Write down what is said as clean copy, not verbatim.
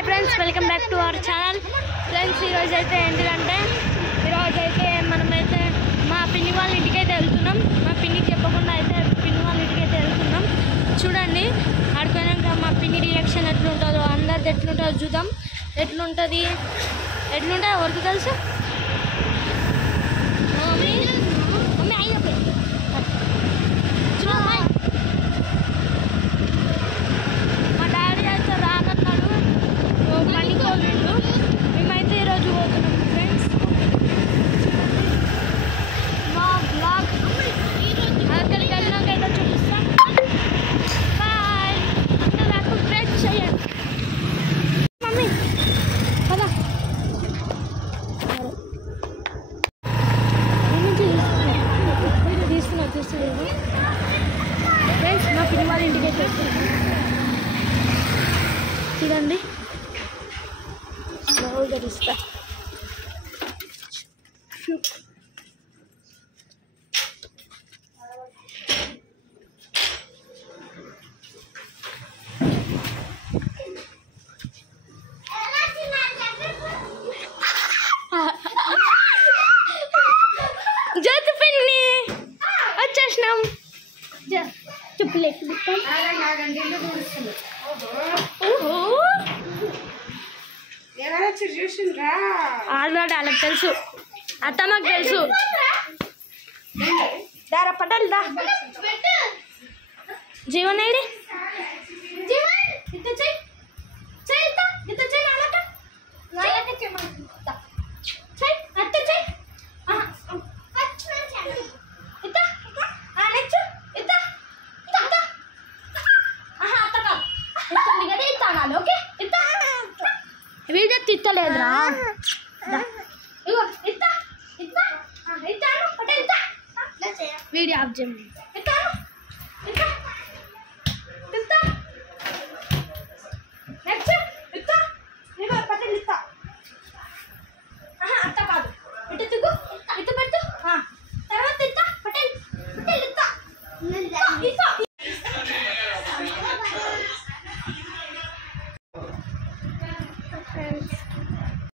Hi friends, welcome back to our channel. Friends, ఈరోజైతే ఏంటిదంటే మనమైతే మా పిన్ని వాళ్ళ ఇంటికైతే వెళ్తున్నాం. మా పిన్నికి చెప్పకుండా అయితే పిన్ని వాళ్ళ ఇంటికైతే వెళ్తున్నాం. చూడండి, ఆడిపోయినాక మా పిన్ని రియాక్షన్ ఎట్లుంటుందో, అందరిది ఎట్లుంటుందో చూద్దాం. ఎట్లుంటుంది ఎవరికి తెలుసు? మమ్మీ అయ్యప్ప మా డాడీ అయితే రానన్నాడు, పనికి పోయిండు. మేమైతే ఈరోజు పోతున్నాం ఫ్రెండ్స్. మా బ్లాగ్ అక్కడికి వెళ్ళినాకైతే చూపిస్తాం. బాయ్. అంటే నాకు బ్రేక్ చేయండి మమ్మీ. పదా తీసుకున్నాను ఫ్రెండ్స్. మా పిన్ని వాళ్ళ ఇంటికి అయితే చూడండి, గడిస్తా. జ్యోతి పిన్ని వచ్చేసినాం. చెప్పులేసి ఆల్రెడీ వాళ్ళకి తెలుసు, అత్తమ్మకు తెలుసు. దారా పట్టాలి దా. జీవన్ ఏడి? వీడియో తిట్టలేదురా. వీడియో ఆఫ్ చేయండి.